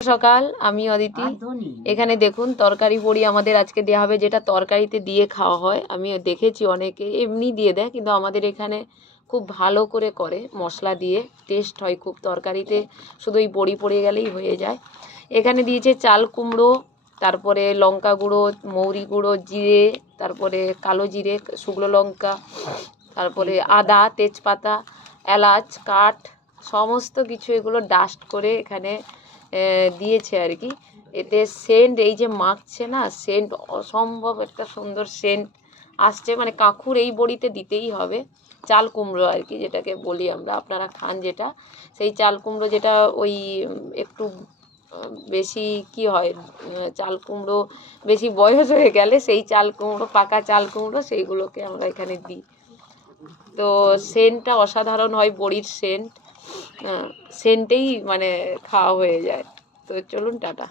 সকাল, আমি অদিতি। এখানে দেখুন তরকারি বড়ি আমাদের আজকে দেওয়া হবে, যেটা তরকারিতে দিয়ে খাওয়া হয়। আমি দেখেছি অনেকে এমনি দিয়ে দেয়, কিন্তু আমাদের এখানে খুব ভালো করে করে মশলা দিয়ে, টেস্ট হয় খুব তরকারিতে। শুধু ওই বড়ি পড়ে গেলেই হয়ে যায়। এখানে দিয়েছে চাল কুমড়ো, তারপরে লঙ্কা গুঁড়ো, মৌরি গুঁড়ো, জিরে, তারপরে কালো জিরে, শুকনো লঙ্কা, তারপরে আদা, তেজপাতা, এলাচ, কাঠ, সমস্ত কিছু এগুলো ডাস্ট করে এখানে দিয়েছে আর কি। এতে সেন্ট, এই যে মাখছে না, সেন্ট অসম্ভব একটা সুন্দর সেন্ট আসছে। মানে কাঁকুর এই বড়িতে দিতেই হবে। চাল কুমড়ো আর কি, যেটাকে বলি আমরা, আপনারা খান যেটা, সেই চাল কুমড়ো, যেটা ওই একটু বেশি কি হয়, চাল কুমড়ো বেশি বয়স হয়ে গেলে সেই চাল কুমড়ো, পাকা চাল কুমড়ো, সেইগুলোকে আমরা এখানে দিই। তো সেন্টটা অসাধারণ হয়, বড়ির সেন্ট, সেন্টেই মানে খাওয়া হয়ে যায়। তো চলুন, টাটা।